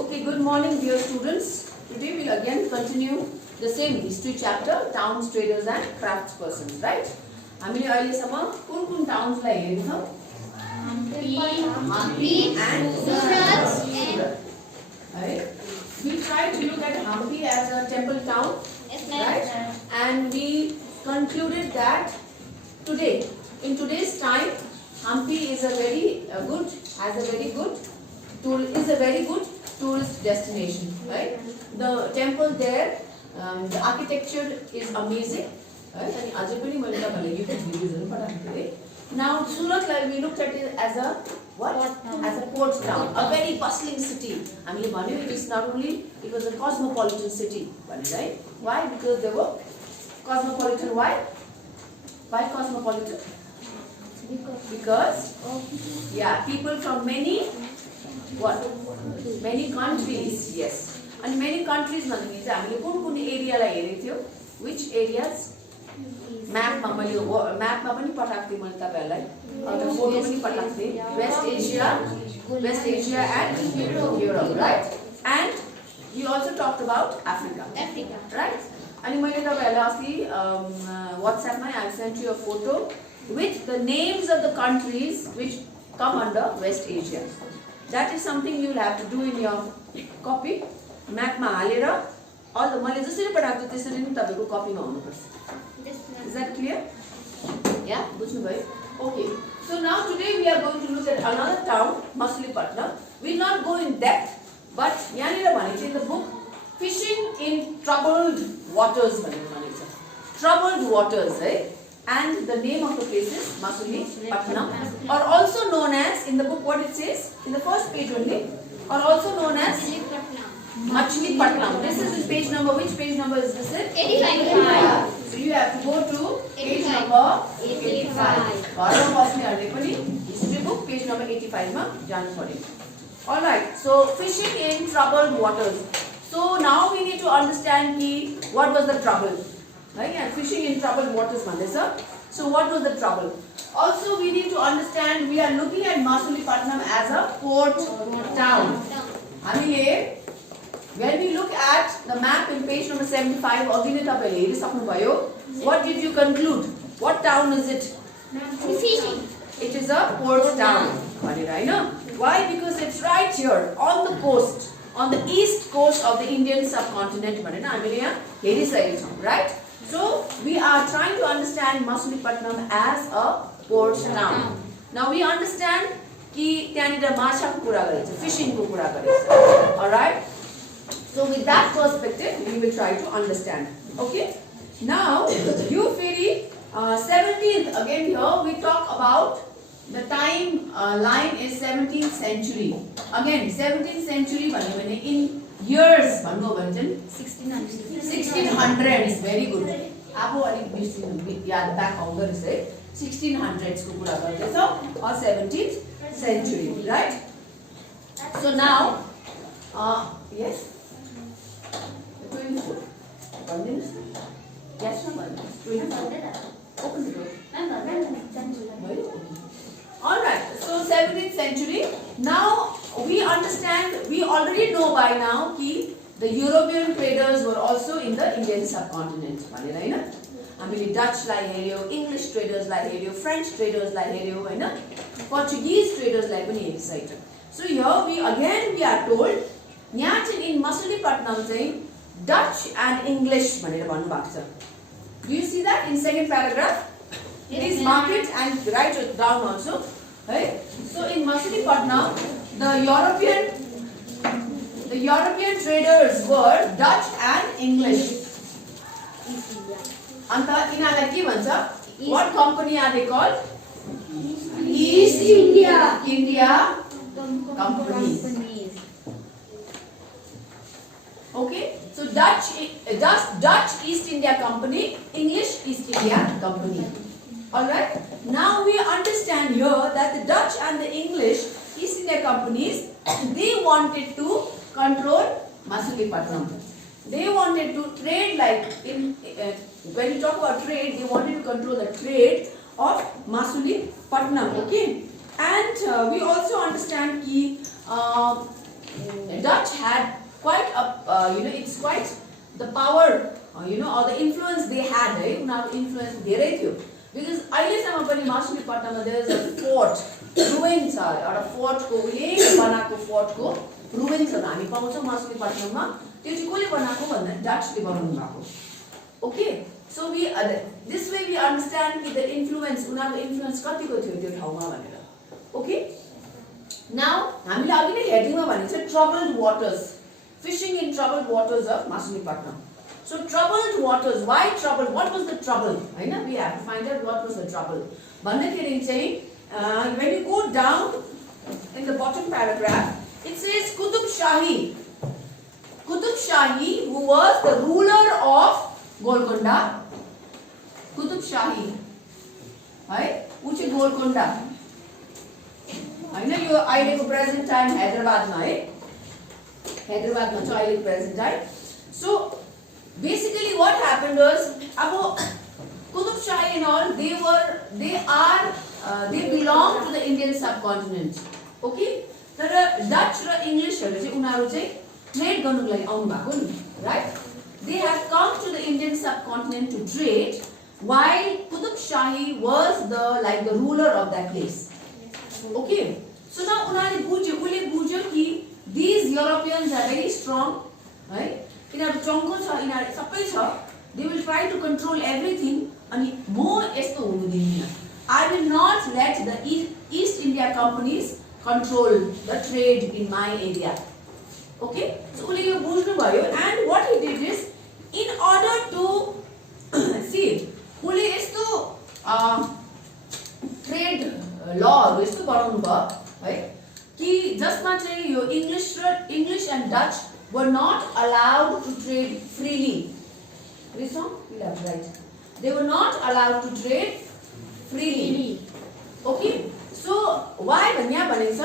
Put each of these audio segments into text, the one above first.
Okay, good morning dear students. Today we'll again continue the same history chapter, towns, traders and craftspersons, right? हामीले अहिलेसम्म कुन towns लाई हेरेका छौं? Hampi and Surat. Right? We tried to look at Hampi as a temple town, right? And we concluded that today, in today's time, Hampi is a very good tourist destination, right? The temple there, the architecture is amazing, right? And अझै पनि मैले तपाईहरुलाई YouTube भिडियोजहरु पठाएको थिएँ। Now Surat, like we looked at it as a what? As a port town, a very bustling city. हामीले भन्यौ it is not only, it was a cosmopolitan city, right? Why? Because they were cosmopolitan. Why? Why cosmopolitan? Because people from many countries, yes. And many countries भन्दाखेरि चाहिँ हामीले कुन area लाई हेरेको थियौ? Which areas? Map मा पनि पठाएको थिएँ मैले तपाईहरुलाई, एउटा फोटो पनि पठाएको थिएँ। West Asia and Europe, right? And we also talked about Africa, right? अनि मैले तपाईहरुलाई अस्ति WhatsApp मा I sent you a photo with the names of the countries which come under West Asia. That is something you will have to do in your copy. Map मा हालेर all the मैले जसरी पढाएको छु त्यसरी नै तपाईको कपी मा हुनुपर्छ. Is that clear? Yeah, बुझ्नु भयो? Okay. So now today we are going to look at another town, Masulipatam. We will not go in depth, but यहाँनिर भनेको छ in the book fishing in troubled waters भनेको छ. Troubled waters, right? And the name of the place is Masulipatam, or also known as, in the book what it says in the first page only, or also known as Machilipatnam. This is the page number. Which page number is this? 85. So you have to go to page number 85. घरमा बस्नेहरुले पनि history book page number 85 मा जानु पर्यो. All right. So fishing in troubled waters. So now we need to understand what was the trouble. Right? And fishing in troubled waters भन्दैछ. So what was the trouble? Also we need to understand, we are looking at Masulipatam as a port town. हामीले when we look at the map in page number 75, अघि नै तपाईले हेरिसक्नुभयो. What did you conclude? What town is it? Fishing. It is a port town. भनेर हैन? Why? Because it's right here on the coast, on the east coast of the Indian subcontinent भनेर हामीले यहाँ हेरिसकेका छौं, right? So we are trying to understand Masulipatam as a port town. Now we understand कि त्यहाँनिर माछाको कुरा गरेछ, fishing को कुरा गरेछ. All right? So with that perspective, we will try to understand. Okay? Now, you Ferry, 17th, again here we talk about the time line is 17th century. Again, 17th century in years, 1600s, very good. अब अलिक याद back आउँदो रहेछ 1600s को कुरा गर्दैछ or 17th century, right? So now, yes. 24. Yes, no, 24. Open the door. All right. So 17th century. Now we understand. We already know by now that the European traders were also in the Indian subcontinent. हामीले Dutch लाई हेर्यो, English traders लाई हेर्यो, French traders लाई हेर्यो, हैन? Portuguese traders लाई पनि हेरिसक्यो. So here we are told यहाँ चाहिँ in Masulipatam चाहिँ Dutch and English भनेर भन्नु भएको छ. Do you see that in second paragraph? Please mark it and write it down also. Right? So in Masulipatam, the European traders were Dutch and English. Anta yिनीहरुलाई के भन्छ? What company are they called? East India Company. Okay, so Dutch East India Company, English East India Company. All right. Now we understand here that the Dutch and the English East India companies, they wanted to control Masulipatam. They wanted to trade like when you talk about trade, they wanted to control the trade of Masulipatam. Okay, and we also understand that Dutch had quite a it's quite the power or the influence they had, है उनीहरूको influence धेरै थियो because अहिलेसम्म पनि मछलीपट्टनमा there is a fort ruin छ एउटा fort को उहिले बनाएको fort को ruin छ हामी पाउँछौँ मछलीपट्टनमा त्यो चाहिँ कसले बनाएको भन्दा डचले बनाउनु भएको okay so we this way we understand कि the influence उनीहरूको influence कतिको थियो त्यो ठाउँमा भनेर okay now हामीले अघि नै हेडिङमा भनेको छ troubled waters fishing in troubled waters of Masulipatam. So troubled waters, why troubled? What was the trouble? We have to find out what was the trouble. When you go down in the bottom paragraph, it says Qutub Shahi. Qutub Shahi, who was the ruler of Golconda. Qutub Shahi. Uche Golconda. I know you are present time Hyderabad. Hyderabad ma cha present time. So basically what happened was Qutub Shahi and all they belong to the Indian subcontinent. Okay? तर Dutch र English हरु चाहिँ उनीहरु चाहिँ trade गर्नुको लागि आउनु भएको नि, right? They have come to the Indian subcontinent to trade while Qutub Shahi was the ruler of that place. Okay? So now उनीहरुले बुझ्यो कि these Europeans are very strong, right? इनाहरु चङ्को छ, इनाहरु सबै छ. They will try to control everything. अनि म यस्तो हुनु दिन्न. I will not let the East India companies control the trade in my area. Okay? So उले यो बुझ्नु भयो and what he did is in order to see उले यस्तो trade law यस्तो बनाउनु भयो है कि जसमा चाहिँ यो English and Dutch were not allowed to trade freely. This one we'll have to write. They were not allowed to trade freely. Okay? So why भनिया भनेको छ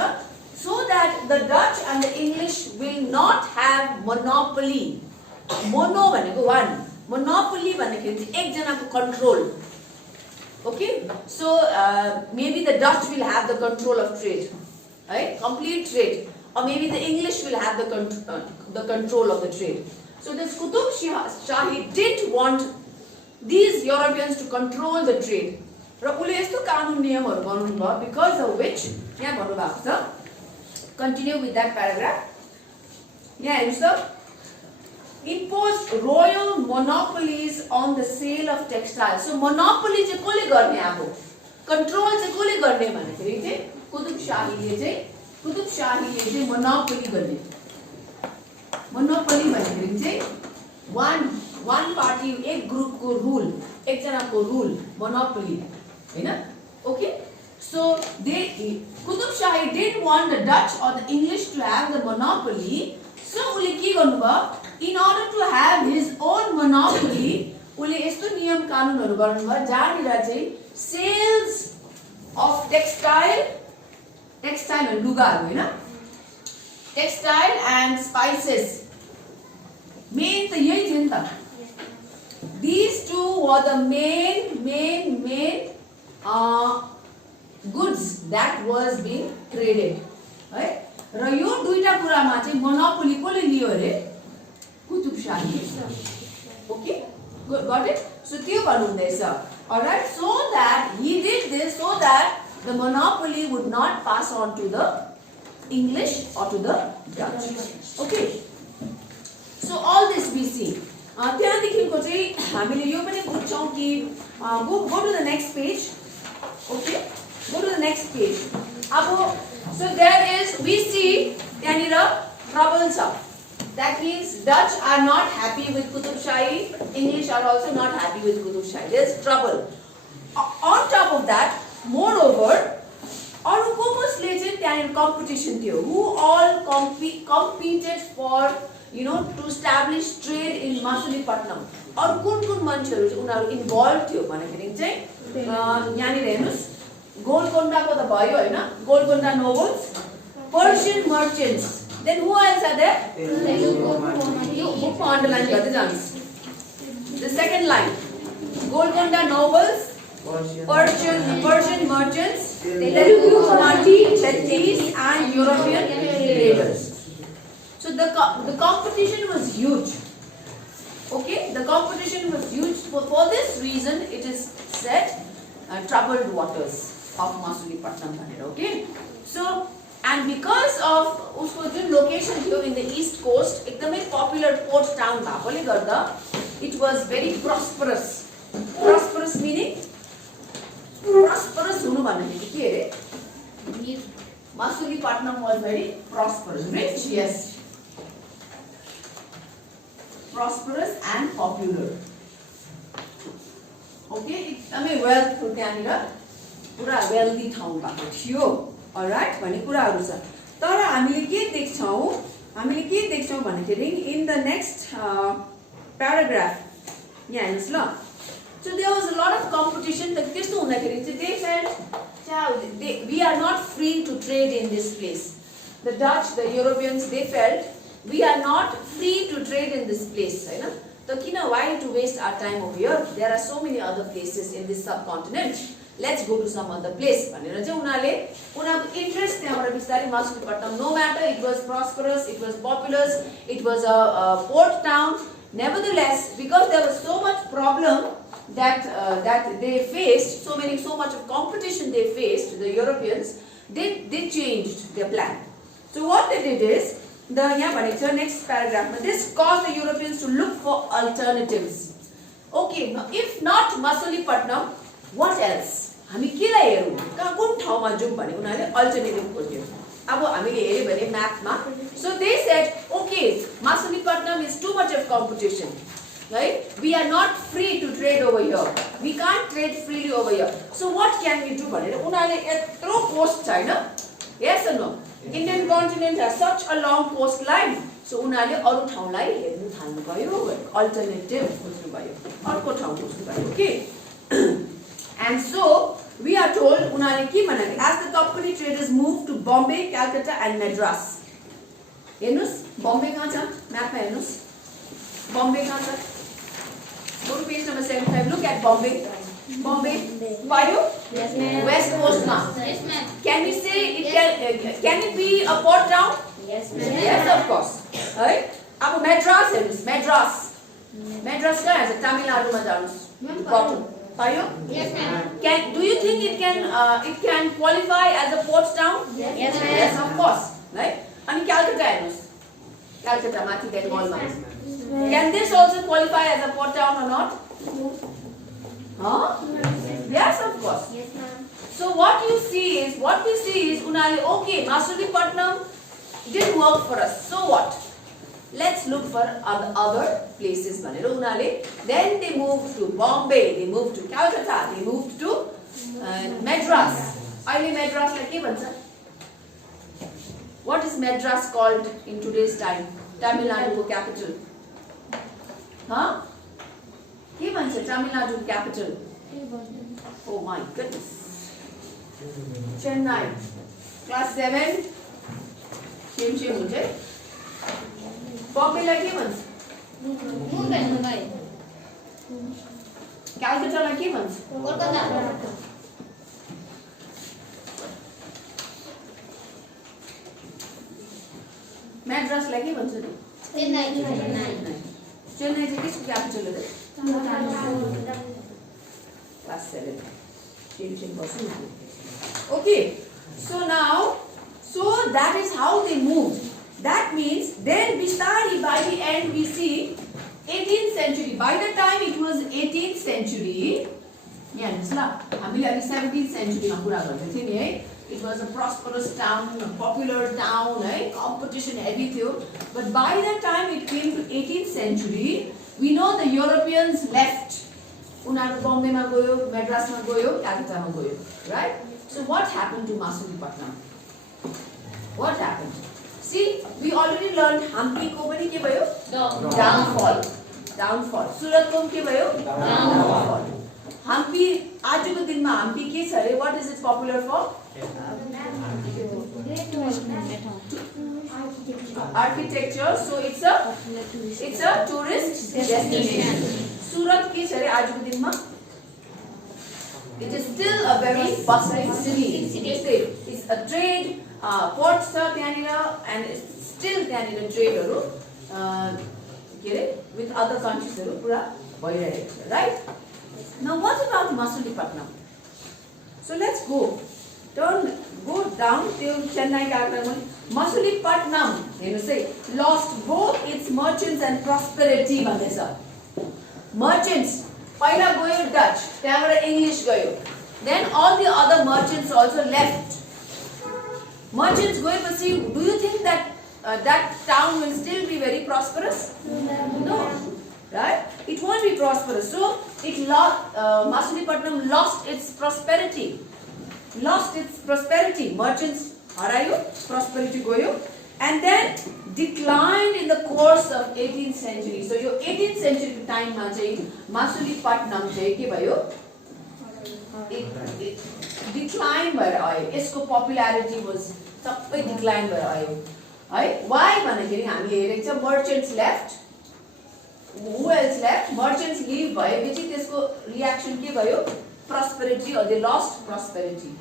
so that the Dutch and the English will not have monopoly. Mono भनेको one. Monopoly भनेको चाहिँ एक जनाको control. Okay? So maybe the Dutch will have the control of trade. Right? Complete trade. Or maybe the English will have the control of the trade. So this Qutub Shahi didn't want these Europeans to control the trade. र उले यस्तो कानुन नियमहरु बनाउनु भयो because of which यहाँ भन्नु भएको छ. Continue with that paragraph. यहाँ हेर्नुस् त. Imposed royal monopolies on the sale of textiles. So monopoly चाहिँ कसले गर्ने अब? Control चाहिँ कसले गर्ने भन्दाखेरि चाहिँ Qutub Shahiले चाहिँ monopoly गर्ने. Monopoly भनेको चाहिँ one party एक group को rule, एक जनाको rule, monopoly, Hahn? Okay? So Qutub Shahi didn't want the Dutch or the English to have the monopoly. So उले के गर्नु भयो? In order to have his own monopoly, उले यस्तो नियम कानुनहरु गर्नु भयो जहाँनिर चाहिँ sales of textile and लुगाहरु Hahn? Textile and spices. Main त यही थियो नि त. These two were the main goods that was being traded. है? र यो दुईटा कुरामा चाहिँ मोनोपोली कसले लियो रे? Qutub Shahi. Okay? Got it? So त्यो भन्नु हुँदैछ. Alright, so that he did this so that the monopoly would not pass on to the English or to the Dutch. Okay? So all this we see. त्यहाँदेखिको चाहिँ हामीले यो पनि बुझ्छौं कि go to the next page. Okay? Go to the next page. अब so there is we see त्यहाँनिर trouble छ. That means Dutch are not happy with Qutub Shahi. English are also not happy with Qutub Shahi. There is trouble. On top of that, moreover, अरु कसले चाहिँ त्यहाँनिर competition थियो. Who all competed for to establish trade in Masulipatam. अरु कुन मान्छेहरु चाहिँ उनीहरु involve थियो भन्दाखेरि चाहिँ यहाँनिर हेर्नुस् गोलकोण्डाको त भयो हैन Golconda nobles, Persian merchants. Then who else are there? You book underline गर्दै जानुस्. The second line. Golconda nobles, Persian merchants, Telugu, Marathi, Chettis and European traders. So the competition was huge. Okay, the competition was huge. For this reason, it is said troubled waters of Masulipatam. Okay, so and because of usko jun location थियो in the east coast, एकदमै popular port town भएकोले गर्दा it was very prosperous. Prosperous meaning prosperous हुनु भन्ने के अरे Masulipatam was very prosperous, rich, yes. Prosperous and popular. Okay, एकदमै wealth को त्यहाँनिर पुरा wealthy ठाउँ भएको थियो. Alright, भन्ने कुराहरु छ. तर हामीले के देख्छौं भन्दाखेरि in the next paragraph यहाँ हेर्नुस् ल. So there was a lot of competition. त त्यस्तो हुँदाखेरि चाहिँ they felt we are not free to trade in this place. The Dutch, the Europeans, they felt we are not free to trade in this place, हैन? त किन why to waste our time over here? There are so many other places in this subcontinent. Let's go to some other place. भनेर चाहिँ उनीहरुको interest त्यहाँबाट बिस्तारै Masulipatam, no matter it was prosperous, it was populous, it was a port town. Nevertheless, because there was so much problem that they faced, so much of competition they faced, the Europeans, they changed their plan. So what they did is, the next paragraph, this caused the Europeans to look for alternatives. Okay, now if not Masulipatam, what else? हामी केलाई हेरौं? कुन ठाउँमा जाउँ भने उनीहरुले alternative खोज्यो. अब हामीले हेर्यो भने म्यापमा. So they said, okay, Masulipatam is too much of competition. Right? We are not free to trade over here. We can't trade freely over here. So what can we do भनेर उनीहरुले यत्रो coast छ हैन? Yes or no? Indian continent has such a long coastline. So उनीहरुले अरु ठाउँलाई हेर्न थाल्नु भयो, alternative खोज्नु भयो. अर्को ठाउँ खोज्नु भयो. Okay? And so we are told उनीहरुले के भन्नु as the company traders moved to Bombay, Calcutta and Madras. हेर्नुस् बम्बे कहाँ छ? म्यापमा हेर्नुस्. बम्बे कहाँ छ? Go to page number 75. Look at Bombay. Bombay. Payo? Yes, ma'am. West Coast now. Yes, ma'am. Can we say can it be a port town? Yes, ma'am. Yes, of course. Right? अब Madras हेर्नुस्. Madras. Madras कहाँ है? Tamil Nadu मा जानुस्. Bottom. Payo? Yes, ma'am. Do you think it can qualify as a port town? Yes, ma'am. Yes, of course. Right? And Calcutta हेर्नुस्. Calcutta माथि Bengal मा. Can this also qualify as a port town or not? Huh? Yes, of course. Yes, ma'am. So what we see is उनीहरुले okay, Masulipatam didn't work for us. So what? Let's look for other places भनेर उनीहरुले. Then they moved to Bombay, they moved to Calcutta, they moved to Madras. अहिले Madrasलाई के भन्छ? What is Madras called in today's time? Tamil Nadu capital. Huh? के भन्छ Tamil Nadu capital? Oh my goodness. Chennai. Class 7. Shame हुन्छ. Bombay लाई के भन्छ? Mumbai. Calcutta लाई के भन्छ? Kolkata. Madras लाई के भन्छ नि? Chennai. Chennai चाहिँ किसको क्यापिटल हो? Class 7. Shame बस्नु. Okay. So that is how they moved. That means then Bistari by the end we see 18th century. By the time it was 18th century, यहाँ हेर्नुस् ल, हामीले अहिले 17th century मा कुरा गर्दै थियौ नि है. It was a prosperous town, a popular town, है, competition heavy थियो. But by the time it came to 18th century, we know the Europeans left. उनीहरु बम्बेमा गयो, मद्रासमा गयो, कलकत्तामा गयो, right? So what happened to Masulipatam? What happened? See, we already learned Hampi को पनि के भयो? Downfall. Surat को के भयो? Downfall. Hampi आजको दिनमा Hampi के छ रे? What is it popular for? Architecture. So it's a tourist destination. Surat के छ रे आजको दिनमा? It is still a very bustling city. It's a trade port छ त्यहाँनिर and it's स्टिल त्यहाँनिर ट्रेडहरू के अरे विथ अदर कन्ट्रिजहरू पुरा भइरहेको छ, right? Now what about Masulipatnam? So let's go down त्यो चेन्नई कागरमा मसुलीपट्टनम हेर्नुहोस् है, lost both its merchants and prosperity भन्दैछ। मर्चेन्ट्स पहिला गयो डच, त्यहाँबाट इङ्ग्लिस गयो, then all the other merchants also left. Merchants goeपछि, do you think that that town will still be very prosperous? No, right? It won't be prosperous. So it lost. Masulipattnam lost its prosperity. Merchants harayo, prosperity goyo, and then declined in the course of 18th century. So your 18th century time ma chai Masulipattnam chai ke bhayo? It decline भएर आयो, यसको popularity was सबै decline भएर आयो है। Why भन्दाखेरि हामीले हेरेको छ merchants left, who else left? Merchants leave भएपछि त्यसको reaction के भयो? Prosperity, or they lost prosperity.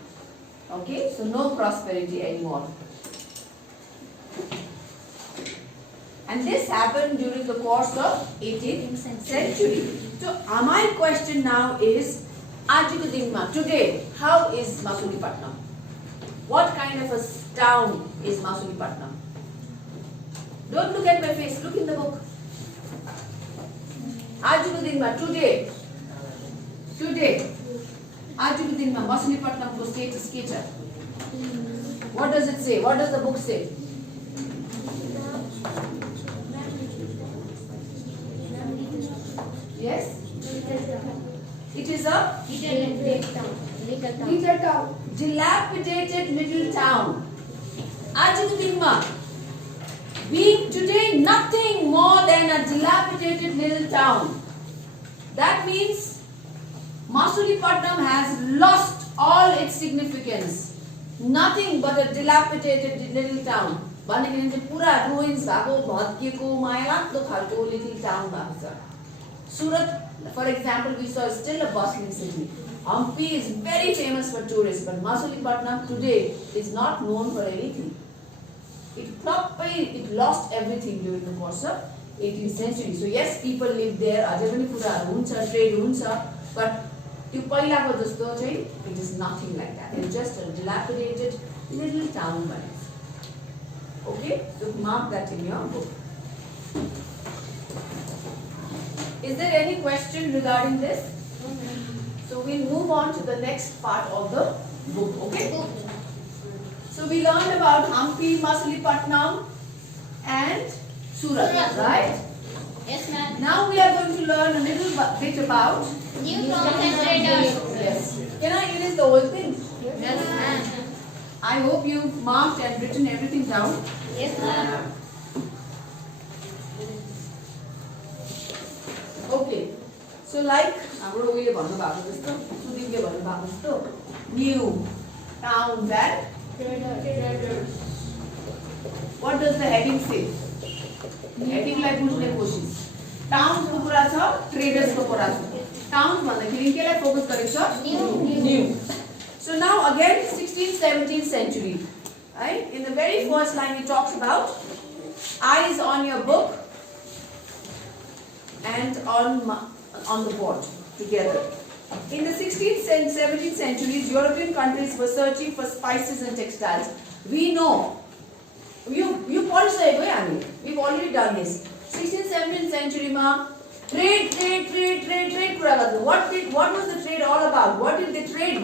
Okay, so no prosperity anymore. And this happened during the course of 18th century. So my question now is, आजको दिनमा, today, how is Masulipattnam? What kind of a town is Masulipattnam? Don't look at my face, look in the book. आजको दिनमा, today, आजको दिनमा Masulipattnam को status के छ? What does it say? What does the book say? Yes? It is a little town. Dilapidated little town. आजको दिनमा, being today nothing more than a dilapidated little town. That means Masulipattnam has lost all its significance. Nothing but a dilapidated little town. भनेको चाहिँ पुरा ruins भएको, भत्किएको, मायालाग्दो खालको little town भएको छ। Surat, for example, we saw is still a bustling city. Hampi is very famous for tourists, but Masulipattnam today is not known for anything. It lost everything during the course of 18th century. So yes, people live there. अझै पनि कुराहरू हुन्छ, trade हुन्छ, but त्यो पहिलाको जस्तो चाहिँ it is nothing like that. It's just a dilapidated little town. Okay, so mark that in your book. Is there any question regarding this? So we'll move on to the next part of the book, okay? So we learned about Hampi, Masulipattnam and Surat, right? Yes, ma'am. Now we are going to learn a little bit about New traders. Yes. Can I erase the whole thing? Yes, ma'am. I hope you've marked and written everything down. Yes, ma'am. Okay. So like हाम्रो उहिले भन्नु भएको जस्तो, सुदीपले भन्नु भएको जस्तो, new towns and Traders. what does the heading say? Heading लाई बुझ्ने कोसिस. Towns को कुरा छ, traders को कुरा छ. Towns भन्दाखेरि केलाई फोकस गरेको छ? New. So now again 16th 17th century. Right? In the very first line it talks about eyes on your book and on the board together. In the 16th and 17th centuries, European countries were searching for spices and textiles. We know, you polish the way, we've already done this. 16th, 17th century ma trade. What was the trade all about? What did they trade?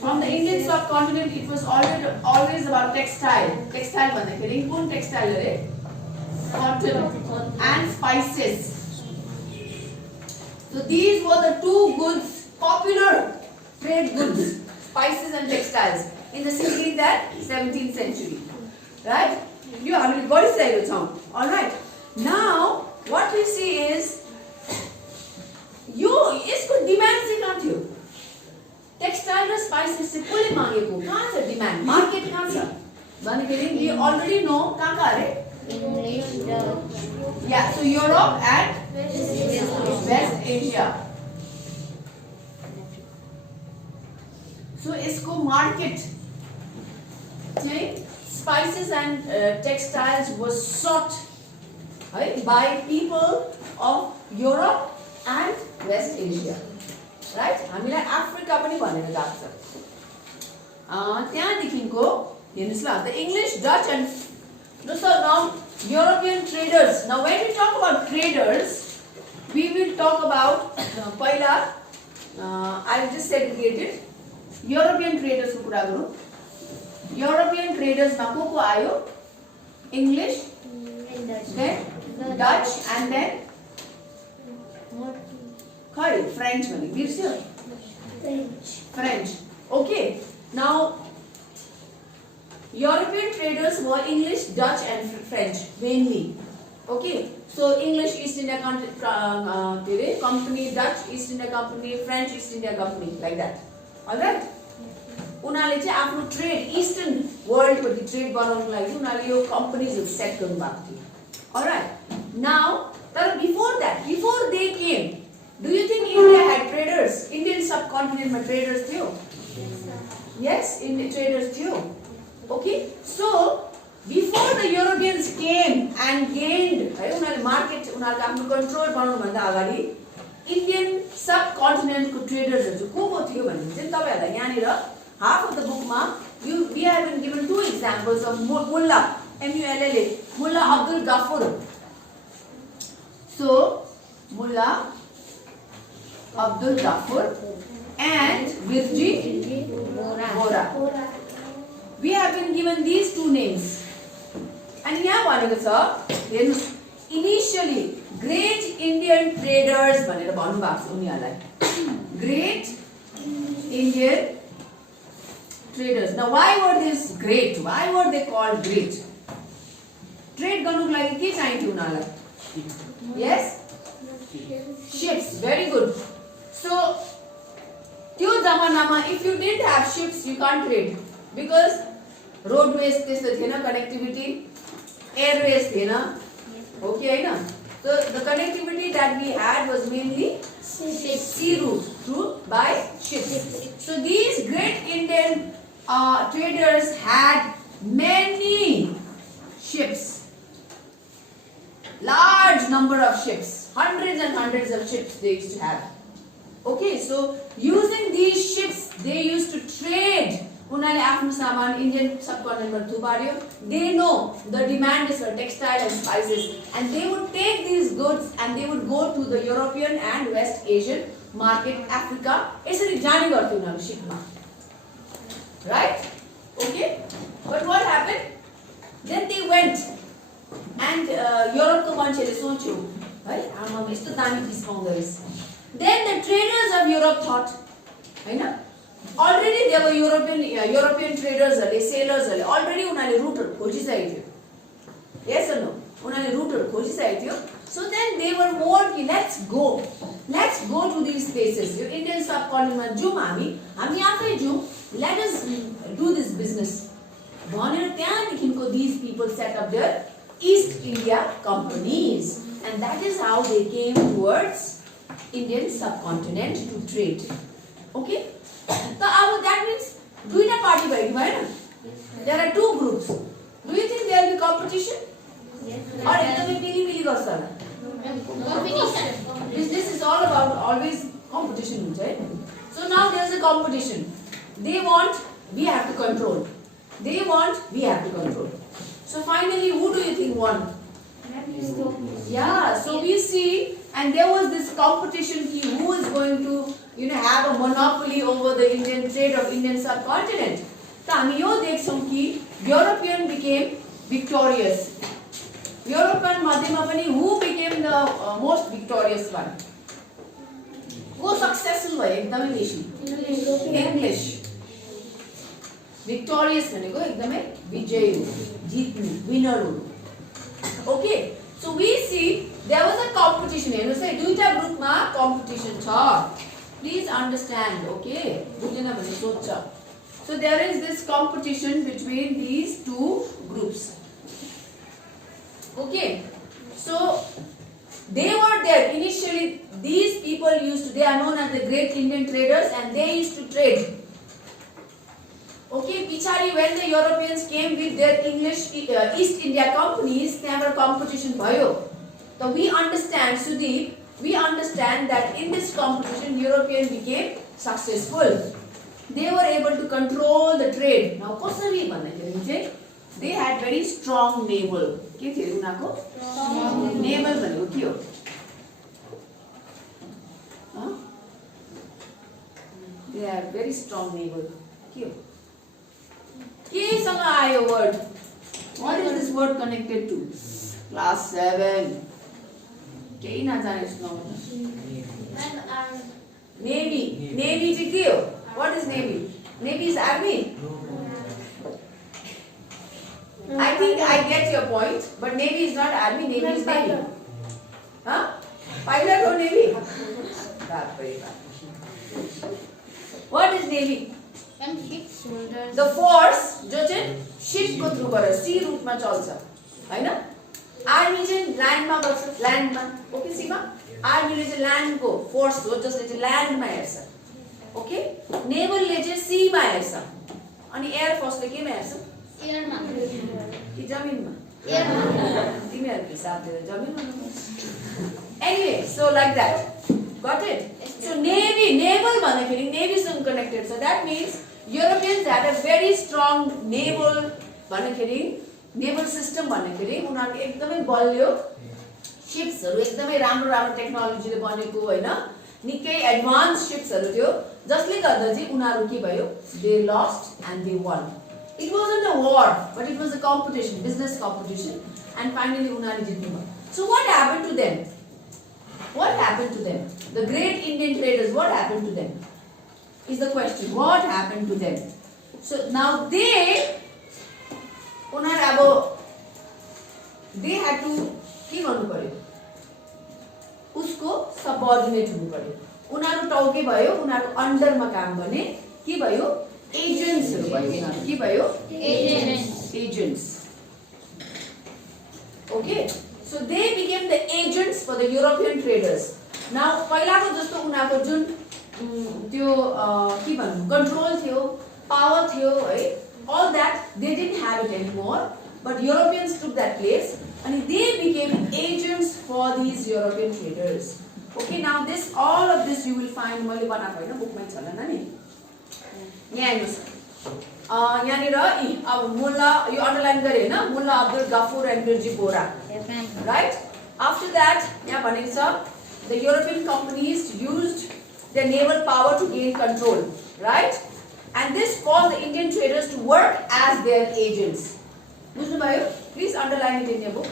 From the Indian subcontinent, it was always about textile. Textile भन्दाखेरि कुन textile रे? Cotton and spices. So these were the two goods, popular trade goods, spices and textiles in the 16th and 17th century. Right? You already got it right. All right. Now what we see is इसको demand से कहाँ थियो? Textile and spices से कोले मांगेको कहाँ छ demand? Market कहाँ छ? भन्दाखेरि we already know कहाँ रे? Yeah, so Europe and West Asia. So इसको market spices and textiles was sought by people of Europe and West Asia. Right? हामीलाई अफ्रिका पनि भनेर लाग्छ. त्यहाँदेखिको हेर्नुस् ल, the English, Dutch and so now European traders. Now when we talk about traders, we will talk about पहिला I just segregated European traders को कुरा गरौँ. European traders मा को आयो? English, then Dutch and then खै French भने बिर्स्यो? French. Okay. Now European traders were English, Dutch and French mainly. Okay. So English East India Company, Dutch East India Company, French East India Company, like that. Alright? उनीहरूले चाहिँ आफ्नो trade eastern world को trade बनाउनको लागि उनीहरूले यो कम्पनीजहरु set गर्नु भएको थियो. Alright. Now, तर before they came, do you think India had traders? Indian subcontinent मा traders थियो? Yes, Indian traders थियो. Okay. So before the Europeans came and gained उनीहरूले मार्केट उनीहरूको आफ्नो कन्ट्रोल बनाउनु भन्दा अगाडि Indian subcontinent को traders को थियो भने चाहिँ तपाईहरुलाई यहाँनिर half of the book ma we have been given two examples of Mullah, M-U-L-L-A, Mullah Abdul Ghaffur. So Mullah Abdul Ghaffur and Virji Vora. We have been given these two names. And यहाँ भनेको छ हेर्नुस्, initially great Indian traders भनेर भन्नु भएको छ उनीहरुलाई. Great Indian traders. Now why were this great? Why were they called great? Trade गर्नुको लागि के चाहिन्थ्यो उनीहरुलाई? Yes? Ships. Very good. So त्यो जमानामा if you didn't have ships you can't trade because roadways त्यस्तो थिएन, connectivity, airways थिएन. Okay Hahn? So the connectivity that we had was mainly sea route through by ships. So these great Indian traders had many ships, large number of ships, hundreds and hundreds of ships they used to have. Okay, so using these ships they used to trade. उनीहरुले आफ्नो सामान Indian subcontinent मा थुपार्यो. They know the demand is for textile and spices and they would take these goods and they would go to the European and West Asian market, Africa. यसरी जाने गर्थ्यो उनीहरु शिपमा. Right? Okay. But what happened? Then they went and Europe को मान्छेले सोच्यो है आमा यस्तो दामी चिज पाउँदो रहेछ. Then the traders of Europe thought, Hahn? Already there were European traders, sailors, already उनीहरुले रुटहरु खोजिसकेको थियो. Yes or no? उनीहरुले रुटहरु खोजिसकेको थियो. So then they were more कि let's go to these places. Yo Indian subcontinent मा जाउँ हामी आफै जाउँ. Let us do this business. भनेर त्यहाँदेखिको these people set up their East India companies and that is how they came towards Indian subcontinent to trade. Okay? So that means दुईटा party भयो कि भएन? There are two groups. Do you think there will be competition? Yes. Or एकदमै मिली गर्छ होला? Competition. Business is all about always competition हुन्छ है. So now there is a competition. They want, we have to control. They want, we have to control. So finally, who do you think won? Yeah. So we see, and there was this competition ki who is going to, have a monopoly over the Indian trade of Indian subcontinent. So हामी यो देख्छौं कि European became victorious. European मध्येमा पनि who became the most victorious one? को successful भयो एकदमै बेसी? English. Victorious भनेको एकदमै विजयी हो, जित्नु, winner हो. Okay. So we see there was a competition. हेर्नुस् है दुईटा ग्रुपमा competition छ. Please understand, okay? बुझेन भने सोध्छ. So there is this competition between these two groups. Okay. So they were there initially. These people they are known as the great Indian traders and they used to trade. Okay, पिछाडी when the Europeans came with their English East India companies, त्यहाँबाट competition भयो. So we understand, Sudeep, we understand that in this competition European became successful. They were able to control the trade. Now कसरी भन्दाखेरि चाहिँ they had very strong naval. के थियो उनीहरुको? Naval भनेको के हो? They have very strong naval. के हो? केसँग आयो word? What is this word connected to? Class 7. केही नजाने सुनाउनु. Navy. Navy चाहिँ के हो? What is Navy? Navy is army. I think I get your point, but Navy is not army. Navy is Navy. Huh? Pilot or Navy? What is Navy? The force जो चाहिँ ship को थ्रुबाट sea route मा चल्छ, हैन? Army चाहिँ ल्यान्डमा गर्छ, ल्यान्डमा. Okay सीमा? आर्मीले चाहिँ ल्यान्डको force हो जसले चाहिँ ल्यान्डमा हेर्छ. ओके? नेभलले चाहिँ सीमा हेर्छ. अनि एयर फोर्सले केमा हेर्छ? एयरमा. कि जमिनमा? एयरमा. तिमीहरुको हिसाबले जमिनमा. Anyway, so like that. Got it? So navy, naval भन्दाखेरि navy सँग connected. So that means Europeans had a very strong naval भन्दाखेरि naval system भन्दाखेरि उनीहरुको एकदमै बलियो शिप्सहरु एकदमै राम्रो राम्रो टेक्नोलोजीले बनेको हैन निकै एडभान्स शिप्सहरु थियो जसले गर्दा चाहिँ उनीहरु के भयो they lost and they won. It wasn't a war but it was a competition, business competition, and finally उनीहरु जित्नु भयो. So what happened to them? What happened to them? The great Indian traders, what happened to them? Is the question. What happened to them? So now they had to के गर्नु पर्यो उसको सबअर्डिनेट हुनु पर्यो उनीहरु टाउके भयो उनीहरु अन्डरमा काम गर्ने के भयो एजेन्ट्सहरु भयो उनीहरु के भयो agents okay so they became the agents for the European traders. Now पहिलाको जस्तो उनीहरुको जुन त्यो के भन्नु कन्ट्रोल थियो पावर थियो है all that they didn't have it anymore but Europeans took that place and they became agents for these European traders. Okay, now this all of this you will find मैले बनाएको हैन बुकमै छ होला नि यहाँ हेर्नुस् यहाँनिर अब मुल्ला यो अन्डरलाइन गरे हैन Mulla Abdul Ghafur and Virji Vora right after that यहाँ भनेको छ the European companies used their naval power to gain control, right? And this caused the Indian traders to work as their agents. बुझ्नु भयो? Please underline it in your book.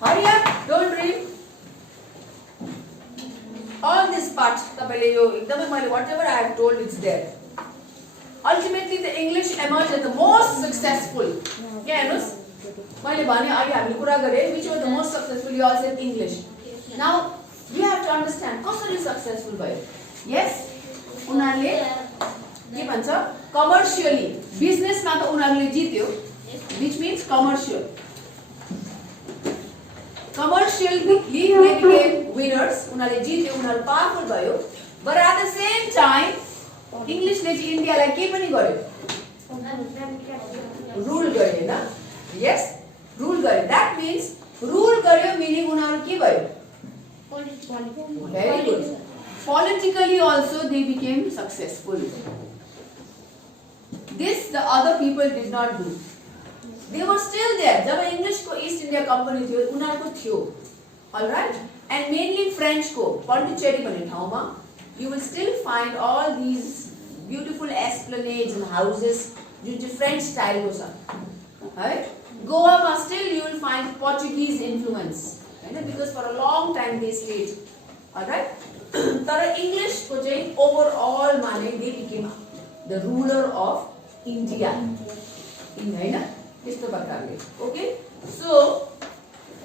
Hurry up, don't read. All this part, तपाईले यो एकदमै मैले whatever I have told it's there. Ultimately, the English emerged as the most successful. के हेर्नुस्? मैले भने अहिले हामीले कुरा गरे which was the most successful? You all said English. Now you have to understand कसरी successful भयो. Yes, उनीहरुले के भन्छ कमर्शियली बिजनेसमा त उनीहरुले जित्यो which means commercial. Commercially they became winners. उनीहरुले जित्यो उनीहरु पावरफुल भयो but at the same time इंग्लिशले चाहिँ इन्डियालाई के पनि गर्यो रुल गर्यो हैन yes रुल गर्यो that means रुल गर्यो meaning उनीहरु के भयो very good politically also they became successful. This the other people did not do. They were still there जब इंग्लिश को ईस्ट इंडिया कंपनी थियो उनीहरुको थियो all right and mainly French को पोन्डिचेरी भन्ने ठाउँमा you will still find all these beautiful esplanades and houses जुन चाहिँ French style को छ है गोवा मा still you will find Portuguese influence Hahn because for a long time they stayed all right तर English को चाहिँ overall माने they became the ruler of India in हैन त्यस्तो प्रकारले ओके सो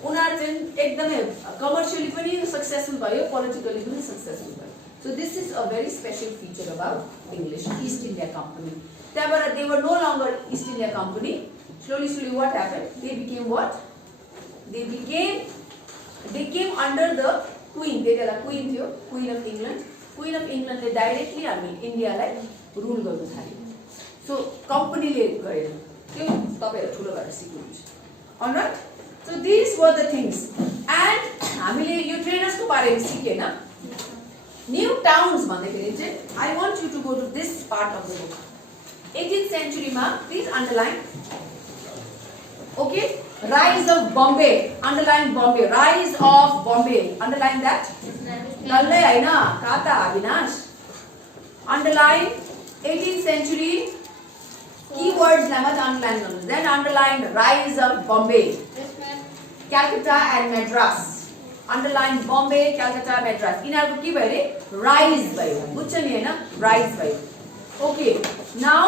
उनीहरु चाहिँ एकदमै कमर्शियली पनि सक्सेसफुल भयो पोलिटिकली पनि सक्सेसफुल भयो so this is a very special feature about English East India Company. त्यहाँबाट they were no longer East India Company. Slowly what happened? They became what? They came under the Queen. They were Queen थियो Queen of England. Queen of England ले directly हामी इन्डियालाई rule गर्न थाल्यो. सो कम्पनीले गरेर त्यो तपाईँहरू ठुलो भएर सिक्नुहुन्छ. Alright, so this were the things. And हामीले यो ट्रेडर्सको बारेमा सिकेन. न्यू टाउन्स भन्दाखेरि चाहिँ I want you to go to this part of the book. 18th सेन्चुरीमा please underline. Okay, rise of Bombay, underline Bombay, rise of Bombay, underline that. डल्लै होइन, काता अविनाश. अन्डरलाइन 18th सेन्चुरी कीवर्ड्सलाई मात्र अन्डरलाइन गर्नुहोस्. Then underline rise of Bombay, Calcutta and Madras. Underline Bombay, Calcutta, Madras. यिनीहरूको के भयो अरे राइज भयो. बुझ्छ नि होइन, राइज भयो. Okay, now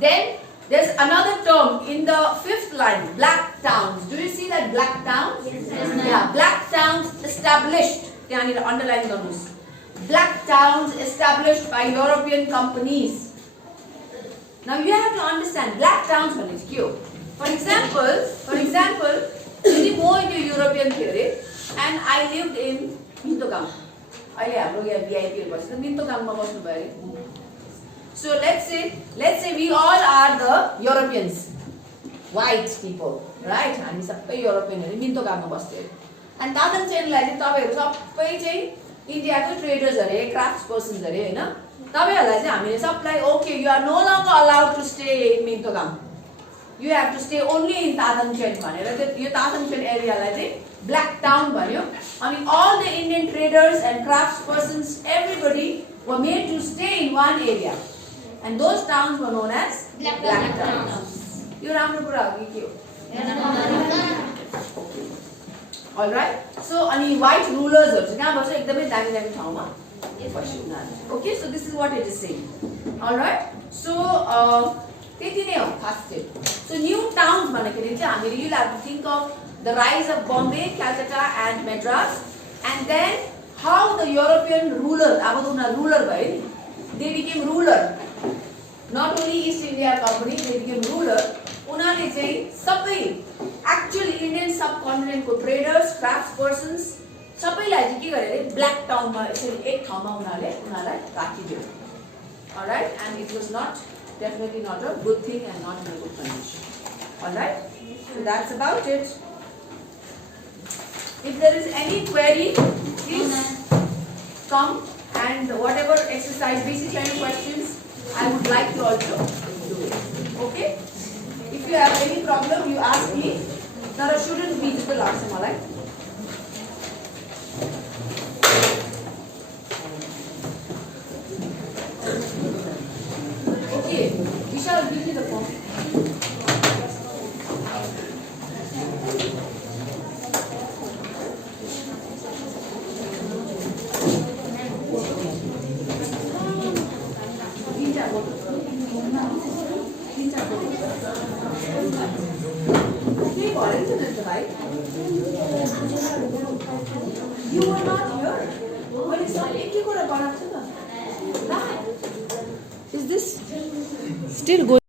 then there's another term in the 5th line, black towns. Do you see that black towns? Yes, Yeah, black towns established. त्यहाँनिर underline गर्नुहोस्. Black towns established by European companies. Now you have to understand black towns भने चाहिँ के हो. For example, यदि म into European थियो अरे and I lived in मिन्तोगाङ. अहिले हाम्रो यहाँ VIP हरू बस्छ मिन्तोगाङमा बस्नु भयो अरे. So let's say we all are the Europeans, white people, right? हामी सबै युरोपियनहरु मिन्तोगाङमा बस्थे. अनि तादनचेनलाई चाहिँ तपाईहरु सबै चाहिँ इन्डियाको ट्रेडर्स हरे, क्राफ्ट्स पर्सन्स हरे हैन. तपाईहरुलाई चाहिँ हामीले सबलाई ओके यु आर नो लnger allowed to stay in मिन्तोगाङ. You have to stay only in तादनचेन भनेर यो तादनचेन एरियालाई चाहिँ ब्ल्याक टाउन भन्यो. अनि all the Indian traders and crafts persons, everybody were made to stay in one area. And those towns were known as Black towns. यो राम्रो कुरा हो कि के हो? All right. So अनि white rulers हरु चाहिँ कहाँ बस्छ एकदमै दामी दामी ठाउँमा बस्छ उनीहरु. Okay, so this is what it is saying. All right. So त्यति नै हो खास चाहिँ. So new towns भन्दाखेरि चाहिँ हामीले you have to think of the rise of Bombay, Calcutta and Madras, and then how the European rulers, अब त उनीहरु रुलर भयो नि. They became ruler. Not only East India Company, they became ruler. उनीहरुले चाहिँ सबै एक्चुअली इन्डियन सबकन्टिनेन्ट को traders, crafts persons सबैलाई चाहिँ के गरे ब्ल्याक टाउनमा यसरी एक ठाउँमा उनीहरुलाई राखिदियो. Alright, and it was definitely not a good thing and not in a good condition. Alright, so that's about it. If there is any query, please come and whatever exercise, basic kind of questions, I would like to also do it. Okay? If you have any problem, you ask me. There shouldn't be the last malai. Okay, Vishal, give me the phone. You were not here. When it's not, is this still going?